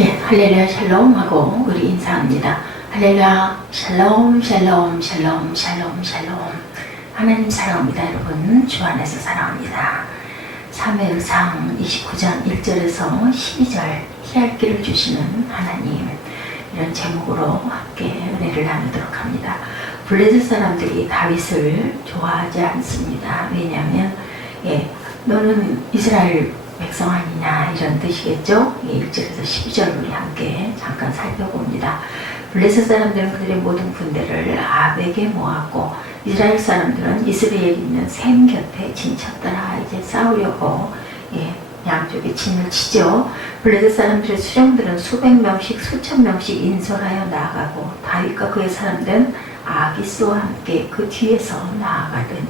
예, 할렐루야 샬롬 하고 우리 인사합니다. 할렐루야 샬롬 샬롬 샬롬 샬롬 샬롬. 하나님 사랑합니다. 여러분 주 안에서 사랑합니다. 사무엘상 29장 1절에서 12절 희알기를 주시는 하나님, 이런 제목으로 함께 은혜를 나누도록 합니다. 블레셋 사람들이 다윗을 좋아하지 않습니다. 왜냐하면 너는 이스라엘 백성 아니냐, 이런 뜻이겠죠. 1절에서 12절 우리 함께 잠깐 살펴봅니다. 블레셋 사람들은 그들의 모든 군대를 아벡에 모았고 이스라엘 사람들은 이스라엘에 있는 셈 곁에 진쳤더라. 이제 싸우려고 양쪽에 진을 치죠. 블레셋 사람들의 수령들은 수백 명씩 수천 명씩 인솔하여 나아가고 다윗과 그의 사람들은 아기스와 함께 그 뒤에서 나아가더니,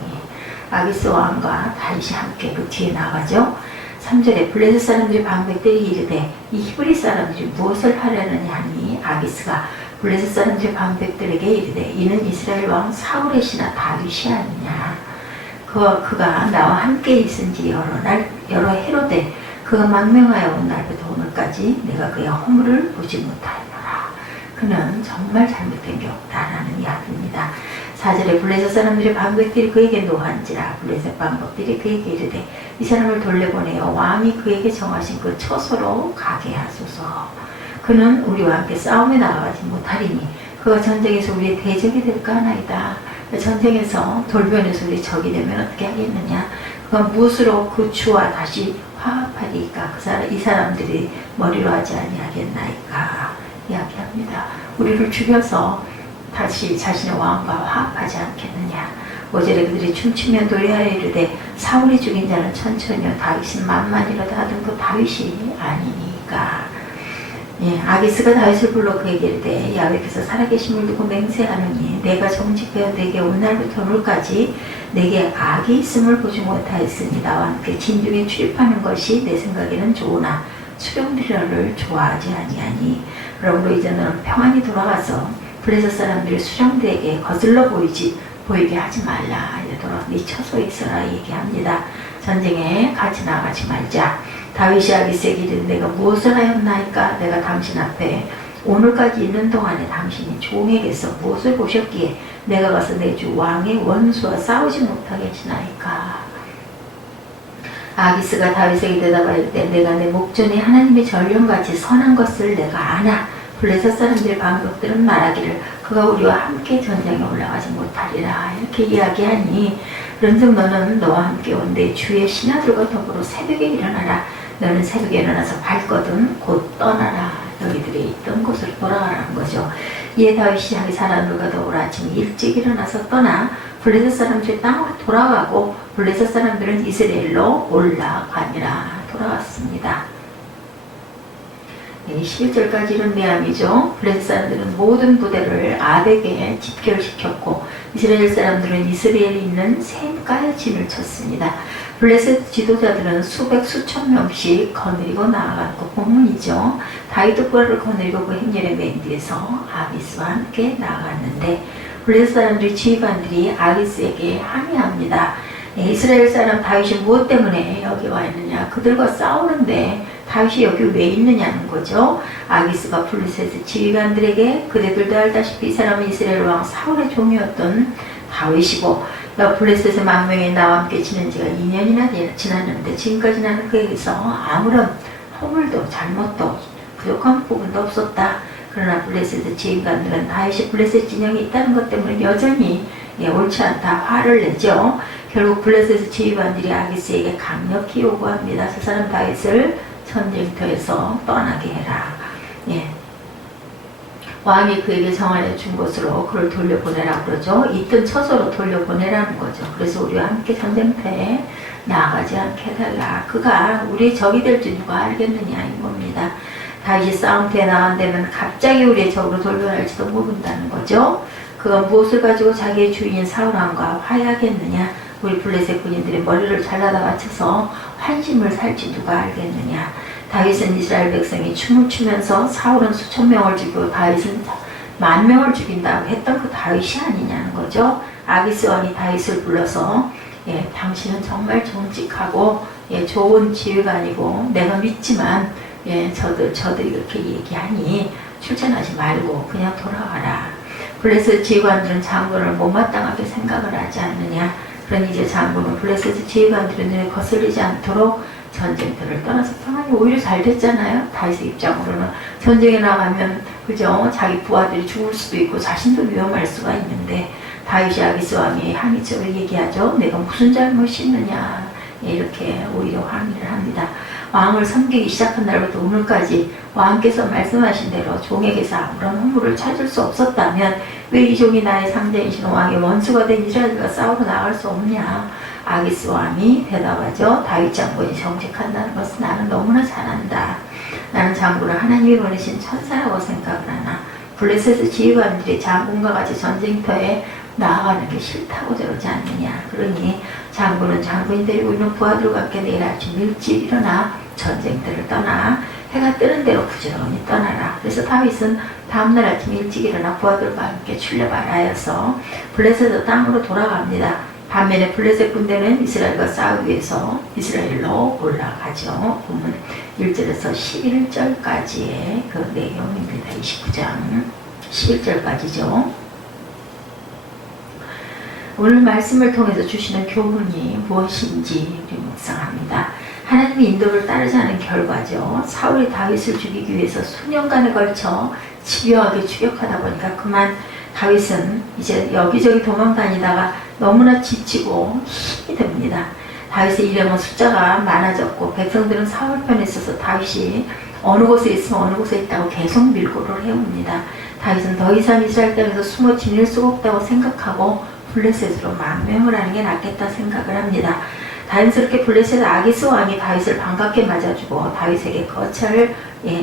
아기스 왕과 다윗이 함께 그 뒤에 나가죠. 3절에 블레셋 사람들이 방백들이 이르되 이 히브리 사람들이 무엇을 하려느냐 하니, 아기스가 블레셋 사람들이 방백들에게 이르되 이는 이스라엘 왕 사울의 신하 다윗이 아니냐. 그가 나와 함께 있은지 여러 해로되 그가 망명하여 온 날부터 오늘까지 내가 그의 허물을 보지 못하였노라. 그는 정말 잘못된 게 없다라는 이야기입니다. 4절에 블레셋 사람들의 방백들이 그에게 노한지라 블레셋 방백들이 그에게 이르되 이 사람을 돌려보내어 왕이 그에게 정하신 그 처소로 가게 하소서. 그는 우리와 함께 싸움에 나가지 못하리니 그가 전쟁에서 우리의 대적이 될까 하나이다. 전쟁에서 돌변해서 우리 적이 되면 어떻게 하겠느냐. 그가 무엇으로 그 주와 다시 화합하리까. 이 사람들이 머리로 하지 아니하겠나이까 이야기합니다. 우리를 죽여서 다시 자신의 왕과 화합하지 않겠느냐. 5절에 그들이 춤추며 노래하여 이르되 사울이 죽인 자는 천천히요 다윗은 만만이라도 하던 그 다윗이 아니니까. 아기스가 다윗을 불러 그에게 이르되 야훼께서 살아계심을 두고 맹세하노니 내가 정직하여 내게 온 날부터 오늘까지 내게 악이 있음을 보지 못하였으니 나와 함께 진중에 출입하는 것이 내 생각에는 좋으나 수령들을 좋아하지 아니하니 그러므로 이제 너는 평안히 돌아가서 블레셋 사람들이 수령들에게 거슬러 보이게 하지 말라. 이제 돌아가 네 처소에 있어라 얘기합니다. 전쟁에 같이 나가지 말자. 다윗이 아기스에게 이르되 내가 무엇을 하였나이까. 내가 당신 앞에 오늘까지 있는 동안에 당신이 종에게서 무엇을 보셨기에 내가 가서 내 주 왕의 원수와 싸우지 못하겠나이까. 아기스가 다윗에게 대답할 때 내가 내 목전에 하나님의 전령같이 선한 것을 내가 아나. 블레셋 사람들의 방백들은 말하기를 그가 우리와 함께 전쟁에 올라가지 못하리라. 이렇게 이야기하니 그런즉 너는 너와 함께 온 내 주의 신하들과 더불어 새벽에 일어나라. 너는 새벽에 일어나서 발거든 곧 떠나라. 너희들이 있던 곳으로 돌아가라는 거죠. 이에 다윗이 자기 사람들과 더불어 아침 일찍 일어나서 떠나 블레셋 사람들이 땅으로 돌아가고 블레셋 사람들은 이스라엘로 올라가니라. 돌아왔습니다. 11절까지 이런 내용이죠. 블레셋 사람들은 모든 부대를 아벡에 집결시켰고 이스라엘 사람들은 이스라엘에 있는 셈가에 진을 쳤습니다. 블레셋 지도자들은 수백 수천 명씩 거느리고 나아갔고 본문이죠. 다윗도 그를 거느리고 그 행렬의 맨 뒤에서 아기스와 함께 나아갔는데 블레셋 사람들이 지휘관들이 아기스에게 항의합니다. 이스라엘 사람 다윗이 무엇 때문에 여기 와 있느냐. 그들과 싸우는데 다윗이 여기 왜 있느냐는 거죠. 아기스가 블레셋 지휘관들에게 그대들도 알다시피 이 사람은 이스라엘 왕 사울의 종이었던 다윗이고 블레셋의 망명에 나와 함께 지낸 지가 2년이나 지났는데 지금까지 나는 그에게서 아무런 허물도 잘못도 부족한 부분도 없었다. 그러나 블레셋의 지휘관들은 다윗이 블레셋 진영에 있다는 것 때문에 여전히 옳지 않다 화를 내죠. 결국 블레셋의 지휘관들이 아기스에게 강력히 요구합니다. 저 사람 다윗을 전쟁터에서 떠나게 해라. 왕이 그에게 정하여 준 곳으로 그를 돌려보내라 그러죠. 있던 처소로 돌려보내라는 거죠. 그래서 우리와 함께 전쟁터에 나아가지 않게 해달라. 그가 우리의 적이 될 줄 누가 알겠느냐 이겁니다. 다윗이 싸움터에 나간다면 갑자기 우리의 적으로 돌변할지도 모른다는 거죠. 그가 무엇을 가지고 자기의 주인인 사울왕과 화해하겠느냐. 우리 블레셋 군인들의 머리를 잘라다 바쳐서 환심을 살지 누가 알겠느냐. 다윗은 이스라엘 백성이 춤을 추면서 사울은 수천 명을 죽이고 다윗은 만 명을 죽인다고 했던 그 다윗이 아니냐는 거죠. 아기스 왕이 다윗을 불러서 당신은 정말 정직하고 좋은 지휘관이고 내가 믿지만 예, 저도 이렇게 얘기하니 출전하지 말고 그냥 돌아와라. 블레셋 지휘관들은 장군을 못마땅하게 생각을 하지 않느냐. 그러니 이제 장군은 블레셋 지휘관들의 눈에 거슬리지 않도록 전쟁터를 떠나서 평안이 오히려 잘 됐잖아요. 다윗의 입장으로는 전쟁에 나가면 그죠? 자기 부하들이 죽을 수도 있고 자신도 위험할 수가 있는데 다윗이 아기스 왕이 항의적으로 얘기하죠. 내가 무슨 잘못이 있느냐. 이렇게 오히려 항의를 합니다. 왕을 섬기기 시작한 날부터 오늘까지 왕께서 말씀하신 대로 종에게서 아무런 허물을 찾을 수 없었다면 왜 이 종이 나의 상대이신 왕의 원수가 된 이스라엘과 싸우러 나갈 수 없냐. 아기스 왕이 대답하죠. 다윗 장군이 정직한다는 것은 나는 너무나 잘 안다. 나는 장군을 하나님이 보내신 천사라고 생각을 하나 블레셋의 지휘관들이 장군과 같이 전쟁터에 나아가는 게 싫다고 저러지 않느냐. 그러니 장군은 장군이 데리고 있는 부하들과 함께 내일 아침 일찍 일어나 전쟁터를 떠나 해가 뜨는 대로 부지런히 떠나라. 그래서 다윗은 다음날 아침 일찍 일어나 부하들과 함께 출발을 하여서 블레셋의 땅으로 돌아갑니다. 반면에 블레셋 군대는 이스라엘과 싸우기 위해서 이스라엘로 올라가죠. 보면 1절에서 11절까지의 그 내용입니다. 29장 11절까지죠. 오늘 말씀을 통해서 주시는 교훈이 무엇인지 우리 묵상합니다. 하나님의 인도를 따르지 않은 결과죠. 사울이 다윗을 죽이기 위해서 수년간에 걸쳐 집요하게 추격하다 보니까 그만 다윗은 이제 여기저기 도망다니다가 너무나 지치고 힘이 듭니다. 다윗의 일행은 숫자가 많아졌고 백성들은 사울 편에 있어서 다윗이 어느 곳에 있으면 어느 곳에 있다고 계속 밀고를 해옵니다. 다윗은 더 이상 이스라엘 땅에서 숨어 지낼 수가 없다고 생각하고 블레셋으로 망명을 하는 게 낫겠다 생각을 합니다. 다행스럽게 블레셋 아기스 왕이 다윗을 반갑게 맞아주고 다윗에게 거처를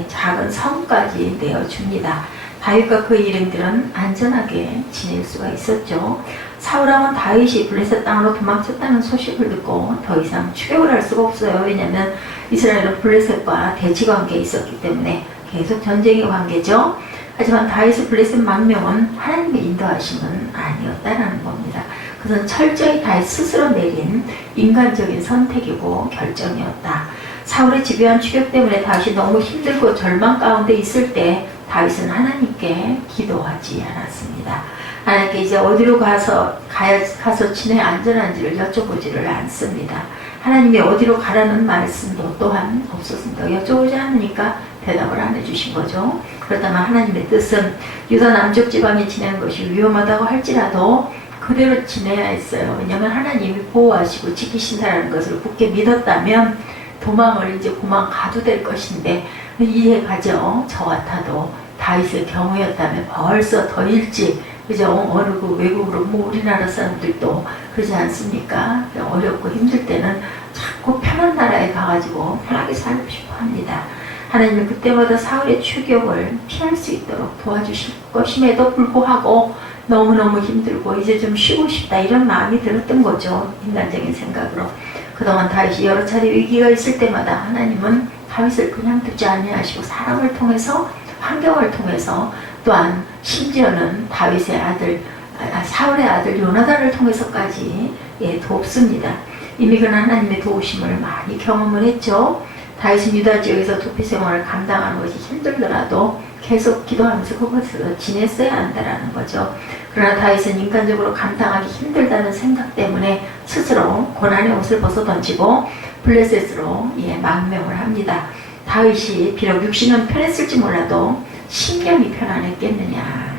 작은 성까지 내어줍니다. 다윗과 그의 일행들은 안전하게 지낼 수가 있었죠. 사울왕은 다윗이 블레셋 땅으로 도망쳤다는 소식을 듣고 더 이상 추격을 할 수가 없어요. 왜냐하면 이스라엘은 블레셋과 대치관계에 있었기 때문에 계속 전쟁의 관계죠. 하지만 다윗의 블레셋 망명은 하나님의 인도하심은 아니었다라는 겁니다. 그것은 철저히 다윗 스스로 내린 인간적인 선택이고 결정이었다. 사울의 집요한 추격 때문에 다윗이 너무 힘들고 절망 가운데 있을 때 다윗은 하나님께 기도하지 않았습니다. 하나님께 이제 어디로 가서 지내 안전한지를 여쭤보지를 않습니다. 하나님이 어디로 가라는 말씀도 또한 없었습니다. 여쭤보지 않으니까 대답을 안 해주신 거죠. 그렇다면 하나님의 뜻은 유다 남쪽 지방에 지내는 것이 위험하다고 할지라도 그대로 지내야 했어요. 왜냐하면 하나님이 보호하시고 지키신다는 것을 굳게 믿었다면 도망을 이제 그만 가도 될 것인데 이해가죠. 저 같아도 다윗의 경우였다면 벌써 더 일찍 그죠? 어느 그 외국으로 뭐 우리나라 사람들도 그러지 않습니까? 어렵고 힘들 때는 자꾸 편한 나라에 가가지고 편하게 살고 싶어 합니다. 하나님은 그때마다 사울의 추격을 피할 수 있도록 도와주실 것임에도 불구하고 너무너무 힘들고 이제 좀 쉬고 싶다 이런 마음이 들었던 거죠. 인간적인 생각으로. 그동안 다윗이 여러 차례 위기가 있을 때마다 하나님은 다윗을 그냥 두지 아니하시고 사람을 통해서 환경을 통해서 또한 심지어는 다윗의 아들 사울의 아들 요나단을 통해서까지 돕습니다. 이미 그는 하나님의 도우심을 많이 경험을 했죠. 다윗은 유다 지역에서 도피 생활을 감당하는 것이 힘들더라도 계속 기도하면서 그것을 지냈어야 한다라는 거죠. 그러나 다윗은 인간적으로 감당하기 힘들다는 생각 때문에 스스로 고난의 옷을 벗어던지고 블레셋으로 망명을 합니다. 다윗이 비록 육신은 편했을지 몰라도 심령이 편안했겠느냐.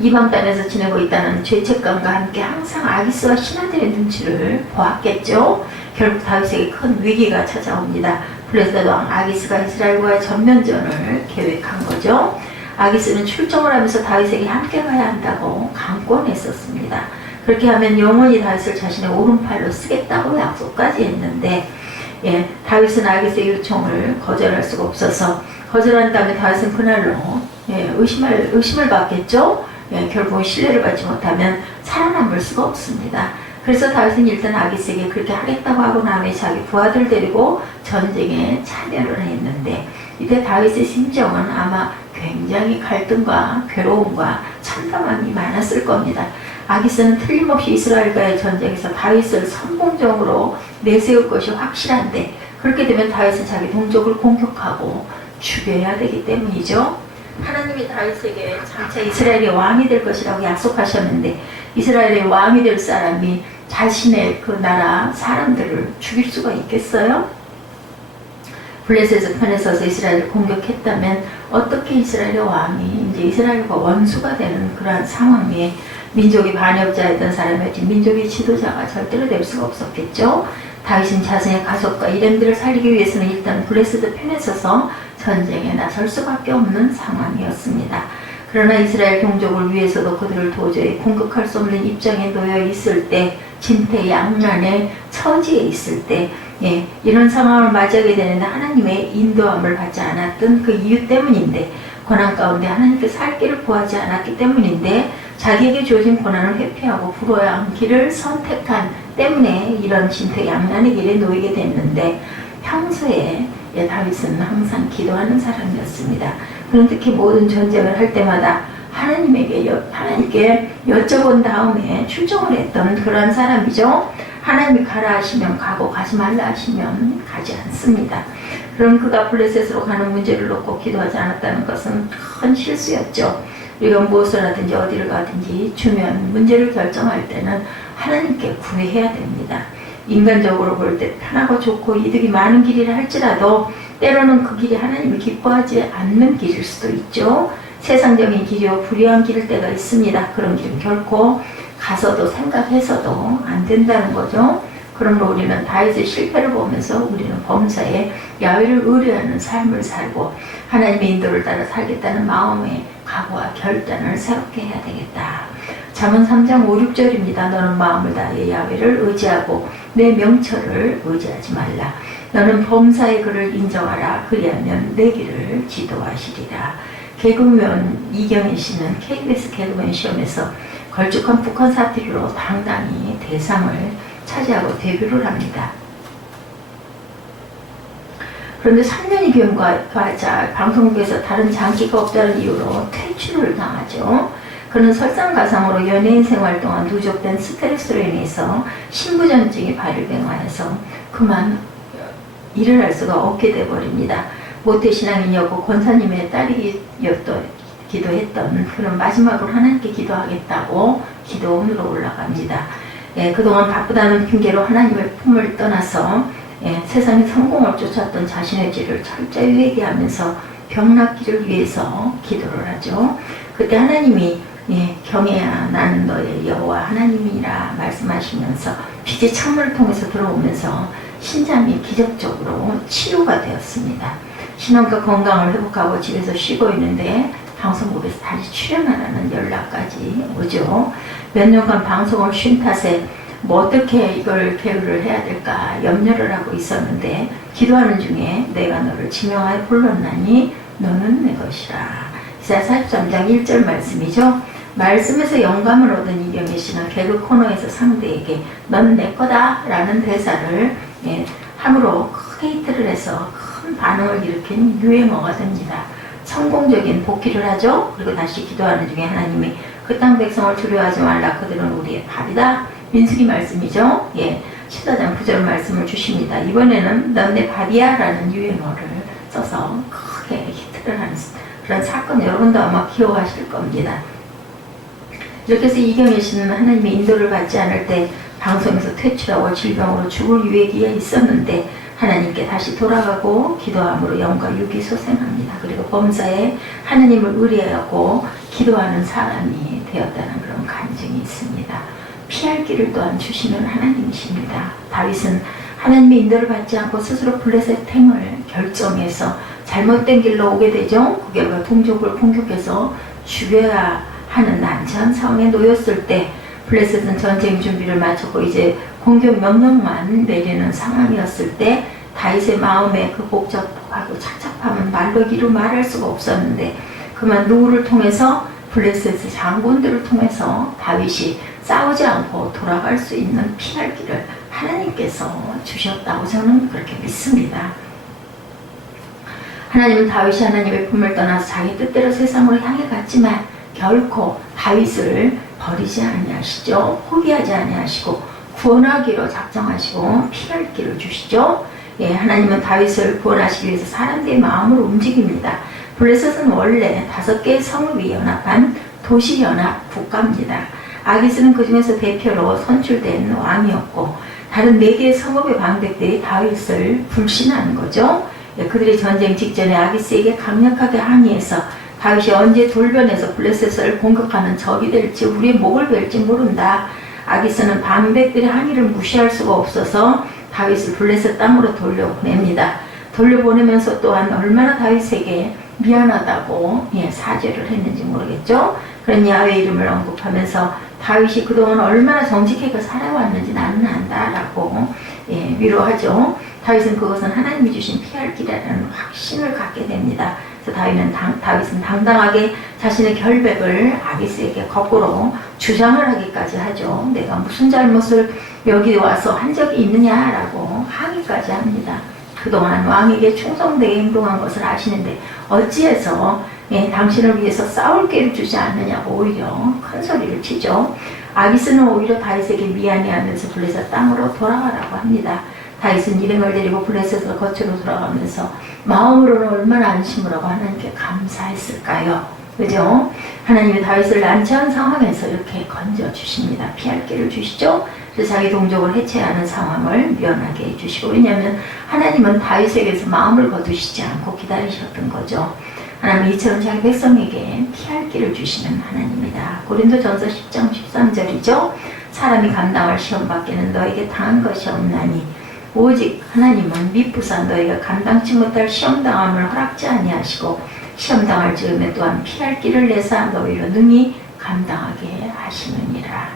이방 땅에서 지내고 있다는 죄책감과 함께 항상 아기스와 신하들의 눈치를 보았겠죠. 결국 다윗에게 큰 위기가 찾아옵니다. 블레셋 왕 아기스가 이스라엘과의 전면전을 계획한 거죠. 아기스는 출정을 하면서 다윗에게 함께 가야 한다고 강권했었습니다. 그렇게 하면 영원히 다윗을 자신의 오른팔로 쓰겠다고 약속까지 했는데 다윗은 아기스의 요청을 거절할 수가 없어서 거절한 다음에 다윗은 그날로 의심을 받겠죠. 결국 신뢰를 받지 못하면 살아남을 수가 없습니다. 그래서 다윗은 일단 아기스에게 그렇게 하겠다고 하고 나면 자기 부하들 데리고 전쟁에 참여를 했는데 이때 다윗의 심정은 아마 굉장히 갈등과 괴로움과 참담함이 많았을 겁니다. 아기스는 틀림없이 이스라엘과의 전쟁에서 다윗을 선봉적으로 내세울 것이 확실한데 그렇게 되면 다윗은 자기 동족을 공격하고 죽여야 되기 때문이죠. 하나님이 다윗에게 장차 이스라엘의 왕이 될 것이라고 약속하셨는데 이스라엘의 왕이 될 사람이 자신의 그 나라 사람들을 죽일 수가 있겠어요? 블레셋의 편에 서서 이스라엘을 공격했다면 어떻게 이스라엘의 왕이 이제 이스라엘과 원수가 되는 그러한 상황에 민족이 반역자였던 사람이었지 민족의 지도자가 절대로 될 수가 없었겠죠. 다윗은 자신의 가족과 일행들을 살리기 위해서는 일단 블레셋의 편에 서서 전쟁에 나설 수밖에 없는 상황이었습니다. 그러나 이스라엘 동족을 위해서도 그들을 도저히 공격할 수 없는 입장에 놓여 있을 때, 진퇴양난의 처지에 있을 때, 이런 상황을 맞이하게 되는데 하나님의 인도함을 받지 않았던 그 이유 때문인데, 고난 가운데 하나님께서 살 길을 구하지 않았기 때문인데, 자기에게 주어진 고난을 회피하고 불어야 길을 선택한 때문에 이런 진퇴양난의 길에 놓이게 됐는데, 평소에 다윗은 항상 기도하는 사람이었습니다. 그는 특히 모든 전쟁을 할 때마다 하나님께 여쭤본 다음에 출정을 했던 그런 사람이죠. 하나님이 가라 하시면 가고 가지 말라 하시면 가지 않습니다. 그럼 그가 블레셋으로 가는 문제를 놓고 기도하지 않았다는 것은 큰 실수였죠. 우리가 무엇을 하든지 어디를 가든지 중요한 문제를 결정할 때는 하나님께 구해야 됩니다. 인간적으로 볼 때 편하고 좋고 이득이 많은 길이라 할지라도 때로는 그 길이 하나님이 기뻐하지 않는 길일 수도 있죠. 세상적인 길이요 불의한 길일 때가 있습니다. 그런 길은 결코 가서도 생각해서도 안 된다는 거죠. 그러므로 우리는 다윗의 실패를 보면서 우리는 범사에 야훼를 의뢰하는 삶을 살고 하나님의 인도를 따라 살겠다는 마음의 각오와 결단을 새롭게 해야 되겠다. 잠언 3장 5, 6절입니다. 너는 마음을 다해 야훼를 의지하고 내 명철을 의지하지 말라. 너는 범사의 그를 인정하라. 그리하면 내 길을 지도하시리라. 개그우먼 이경희 씨는 KBS 개그맨 시험에서 걸쭉한 북한 사투리로 당당히 대상을 차지하고 데뷔를 합니다. 그런데 3년이 경과하자 방송국에서 다른 장기가 없다는 이유로 퇴출을 당하죠. 그는 설상가상으로 연예인 생활 동안 누적된 스트레스로 인해서 신부전증이 발병하여서 그만 일을 할 수가 없게 되어버립니다. 모태신앙인이었고 권사님의 딸이기도 했던 그런 마지막으로 하나님께 기도하겠다고 기도원으로 올라갑니다. 그동안 바쁘다는 핑계로 하나님의 품을 떠나서 세상의 성공을 쫓았던 자신의 죄를 철저히 회개하면서 병낫기를 위해서 기도를 하죠. 그때 하나님이 경혜야 나는 너의 여호와 하나님이라 말씀하시면서 빛의 창문을 통해서 들어오면서 신장이 기적적으로 치료가 되었습니다. 신앙과 건강을 회복하고 집에서 쉬고 있는데 방송국에서 다시 출연하라는 연락까지 오죠. 몇 년간 방송을 쉰 탓에 뭐 어떻게 이걸 개요를 해야 될까 염려를 하고 있었는데 기도하는 중에 내가 너를 지명하여 불렀나니 너는 내 것이라. 이사야 43장 1절 말씀이죠. 말씀에서 영감을 얻은 이경희 씨는 개그 코너에서 상대에게 넌 내 거다 라는 대사를 함으로 크게 히트를 해서 큰 반응을 일으킨 유행어가 됩니다. 성공적인 복귀를 하죠. 그리고 다시 기도하는 중에 하나님이 그 땅 백성을 두려워하지 말라 그들은 우리의 밥이다. 민수기 말씀이죠. 14장 9절 말씀을 주십니다. 이번에는 넌 내 밥이야 라는 유행어를 써서 크게 히트를 하는 그런 사건 여러분도 아마 기억하실 겁니다. 이렇게 해서 이경희 씨는 하나님의 인도를 받지 않을 때 방송에서 퇴출하고 질병으로 죽을 위기에 있었는데 하나님께 다시 돌아가고 기도함으로 영과 육이 소생합니다. 그리고 범사에 하나님을 의뢰하고 기도하는 사람이 되었다는 그런 간증이 있습니다. 피할 길을 또한 주시는 하나님이십니다. 다윗은 하나님의 인도를 받지 않고 스스로 블레셋 탱을 결정해서 잘못된 길로 오게 되죠. 그 결과 동족을 공격해서 죽여야 하는 난처한 상황에 놓였을 때 블레셋은 전쟁 준비를 마쳤고 이제 공격 명령만 내리는 상황이었을 때 다윗의 마음에 그 복잡하고 착잡함은 말로 이루 말할 수가 없었는데 그만 누구를 통해서 블레셋의 장군들을 통해서 다윗이 싸우지 않고 돌아갈 수 있는 피할 길을 하나님께서 주셨다고 저는 그렇게 믿습니다. 하나님은 다윗이 하나님의 품을 떠나서 자기 뜻대로 세상으로 향해 갔지만 결코 다윗을 버리지 아니하시죠. 포기하지 아니하시고 구원하기로 작정하시고 피할 길을 주시죠. 예, 하나님은 다윗을 구원하시기 위해서 사람들의 마음을 움직입니다. 블레셋은 원래 5개의 성읍이 연합한 도시연합 국가입니다. 아기스는 그 중에서 대표로 선출된 왕이었고 다른 4개의 성읍의 방백들이 다윗을 불신하는 거죠. 예, 그들이 전쟁 직전에 아기스에게 강력하게 항의해서 다윗이 언제 돌변해서 블레셋을 공격하는 적이 될지 우리의 목을 벨지 모른다. 아기스는 방백들의 항의를 무시할 수가 없어서 다윗을 블레셋 땅으로 돌려보냅니다. 돌려보내면서 또한 얼마나 다윗에게 미안하다고 사죄를 했는지 모르겠죠. 그런 야훼 이름을 언급하면서 다윗이 그동안 얼마나 정직하게 살아왔는지 나는 안다라고 위로하죠. 다윗은 그것은 하나님이 주신 피할 길이라는 확신을 갖게 됩니다. 그래서 다윗은 당당하게 자신의 결백을 아기스에게 거꾸로 주장을 하기까지 하죠. 내가 무슨 잘못을 여기 와서 한 적이 있느냐라고 항의까지 합니다. 그동안 왕에게 충성되게 행동한 것을 아시는데 어찌해서 당신을 위해서 싸울 기회를 주지 않느냐고 오히려 큰 소리를 치죠. 아기스는 오히려 다윗에게 미안해하면서 블레셋 땅으로 돌아가라고 합니다. 다윗은 일행을 데리고 블레셋을 거쳐로 돌아가면서 마음으로는 얼마나 안심을 하고 하나님께 감사했을까요? 그죠? 하나님이 다윗을 난처한 상황에서 이렇게 건져주십니다. 피할 길을 주시죠. 그래서 자기 동족을 해체하는 상황을 면하게 해주시고, 왜냐하면 하나님은 다윗에게서 마음을 거두시지 않고 기다리셨던 거죠. 하나님은 이처럼 자기 백성에게 피할 길을 주시는 하나님이다. 고린도전서 10장 13절이죠. 사람이 감당할 시험 밖에는 너에게 당한 것이 없나니 오직 하나님은 미쁘사 너희가 감당치 못할 시험당함을 허락지 아니하시고 시험당할 즈음에 또한 피할 길을 내사 너희로 능히 감당하게 하시느니라.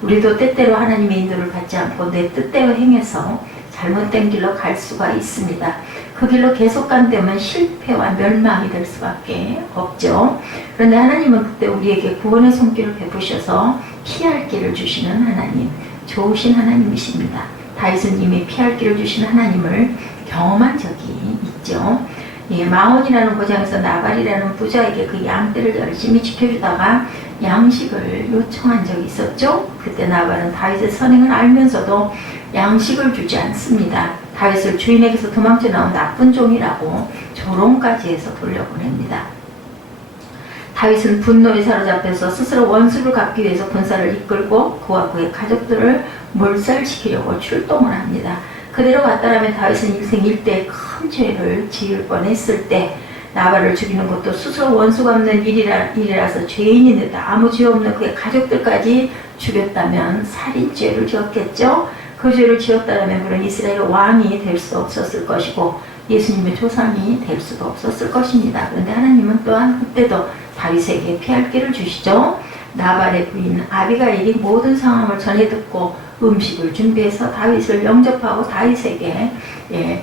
우리도 때때로 하나님의 인도를 받지 않고 내 뜻대로 행해서 잘못된 길로 갈 수가 있습니다. 그 길로 계속 간다면 실패와 멸망이 될 수밖에 없죠. 그런데 하나님은 그때 우리에게 구원의 손길을 베푸셔서 피할 길을 주시는 하나님, 좋으신 하나님이십니다. 다윗은 이미 피할 길을 주신 하나님을 경험한 적이 있죠. 마온이라는 고장에서 나발이라는 부자에게 그 양떼를 열심히 지켜주다가 양식을 요청한 적이 있었죠. 그때 나발은 다윗의 선행을 알면서도 양식을 주지 않습니다. 다윗을 주인에게서 도망쳐 나온 나쁜 종이라고 조롱까지 해서 돌려보냅니다. 다윗은 분노에 사로잡혀서 스스로 원수를 갚기 위해서 군사를 이끌고 그와 그의 가족들을 몰살시키려고 출동을 합니다. 그대로 갔다라면 다윗은 일생 일대 큰 죄를 지을 뻔했을 때 나발을 죽이는 것도 스스로 원수 갚는 일이라서 죄인인데도 아무 죄 없는 그의 가족들까지 죽였다면 살인죄를 지었겠죠. 그 죄를 지었다면 그런 이스라엘 왕이 될 수 없었을 것이고 예수님의 조상이 될 수도 없었을 것입니다. 그런데 하나님은 또한 그때도 다윗에게 피할 길을 주시죠. 나발의 부인 아비가일이 모든 상황을 전해 듣고 음식을 준비해서 다윗을 영접하고 다윗에게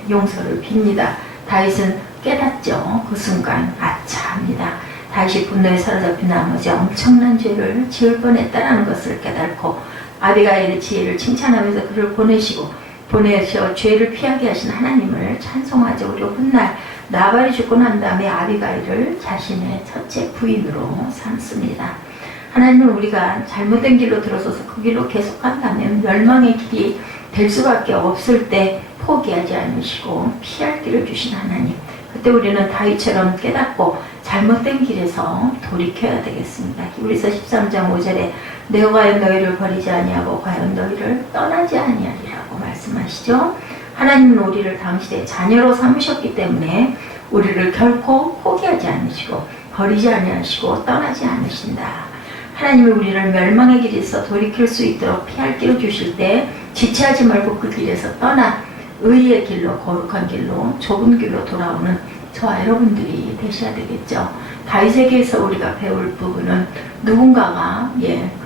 용서를 빕니다. 다윗은 깨닫죠. 그 순간 아차합니다. 다윗이 분노에 사로잡힌 나머지 엄청난 죄를 지을 뻔했다는 것을 깨닫고 아비가일의 지혜를 칭찬하면서 그를 보내셔 죄를 피하게 하신 하나님을 찬송하죠. 그리고 훗날 나발이 죽고 난 다음에 아비가일을 자신의 첫째 부인으로 삼습니다. 하나님은 우리가 잘못된 길로 들어서서 그 길로 계속 간다면 멸망의 길이 될 수밖에 없을 때 포기하지 않으시고 피할 길을 주신 하나님. 그때 우리는 다윗처럼 깨닫고 잘못된 길에서 돌이켜야 되겠습니다. 히브리서 13장 5절에 내가 과연 너희를 버리지 아니하고 과연 너희를 떠나지 아니하리라고 말씀하시죠. 하나님은 우리를 당시에 자녀로 삼으셨기 때문에 우리를 결코 포기하지 않으시고 버리지 아니하시고 떠나지 않으신다. 하나님이 우리를 멸망의 길에서 돌이킬 수 있도록 피할 길을 주실 때 지체하지 말고 그 길에서 떠나 의의 길로, 거룩한 길로, 좁은 길로 돌아오는 저와 여러분들이 되셔야 되겠죠. 다윗에게서 우리가 배울 부분은 누군가가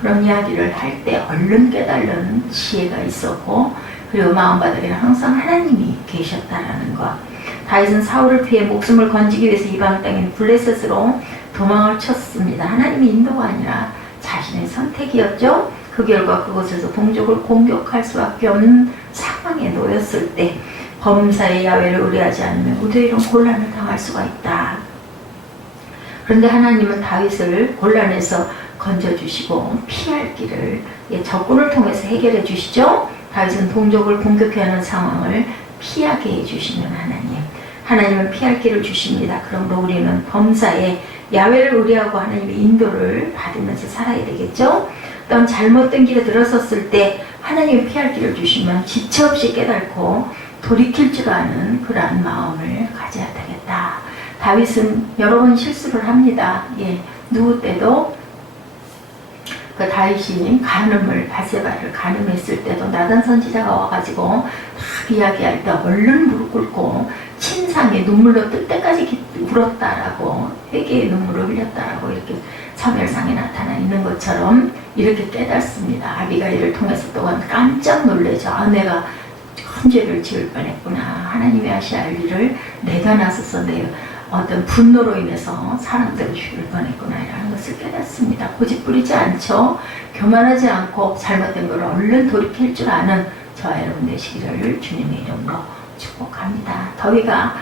그런 이야기를 할 때 얼른 깨달는 지혜가 있었고, 그리고 마음바닥에는 항상 하나님이 계셨다라는 것. 다윗은 사울을 피해 목숨을 건지기 위해서 이방 땅인 블레셋으로 도망을 쳤습니다. 하나님의 인도가 아니라 자신의 선택이었죠. 그 결과 그곳에서 동족을 공격할 수밖에 없는 상황에 놓였을 때 범사의 야훼를 의뢰하지 않으면 우리도 이런 곤란을 당할 수가 있다. 그런데 하나님은 다윗을 곤란에서 건져주시고 피할 길을 적군을 통해서 해결해 주시죠. 다윗은 동족을 공격해 하는 상황을 피하게 해주시는 하나님. 하나님은 피할 길을 주십니다. 그러므로 우리는 범사에 야훼를 의뢰하고 하나님의 인도를 받으면서 살아야 되겠죠. 어떤 잘못된 길에 들어섰을 때 하나님이 피할 길을 주시면 지체 없이 깨닫고 돌이킬 줄 아는 그러한 마음을 가져야 되겠다. 다윗은 여러 번 실수를 합니다. 예, 누구 때도 그 다윗이 바세바를 간음했을 때도 나단 선지자가 와가지고 막 이야기할 때 얼른 무릎 꿇고 침상에 눈물로 뜰 때까지 울었다라고, 회개의 눈물을 흘렸다라고 이렇게 사무엘상에 나타나 있는 것처럼 이렇게 깨닫습니다. 아비가일을 통해서 또한 깜짝 놀래죠. 아, 내가 큰 죄를 지을 뻔했구나. 하나님이 하셔야 할 일을 내가 나서서 내 어떤 분노로 인해서 사람들을 죽일 뻔했구나 라는 것을 깨닫습니다. 고집 부리지 않죠. 교만하지 않고 잘못된 걸 얼른 돌이킬 줄 아는 저와 여러분 되시기를 주님의 이름으로 축복합니다. 더위가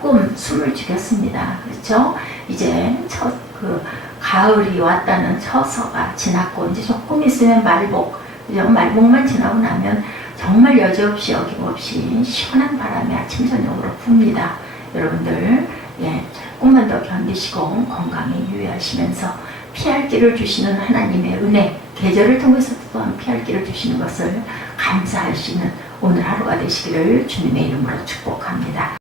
조금 숨을 죽였습니다. 그렇죠? 이제 가을이 왔다는 처서가 지났고 이제 조금 있으면 말복만 지나고 나면 정말 여지없이 어김없이 시원한 바람이 아침 저녁으로 붑니다. 여러분들 조금만 더 견디시고 건강에 유의하시면서 피할 길을 주시는 하나님의 은혜, 계절을 통해서 또한 피할 길을 주시는 것을 감사하시는 오늘 하루가 되시기를 주님의 이름으로 축복합니다.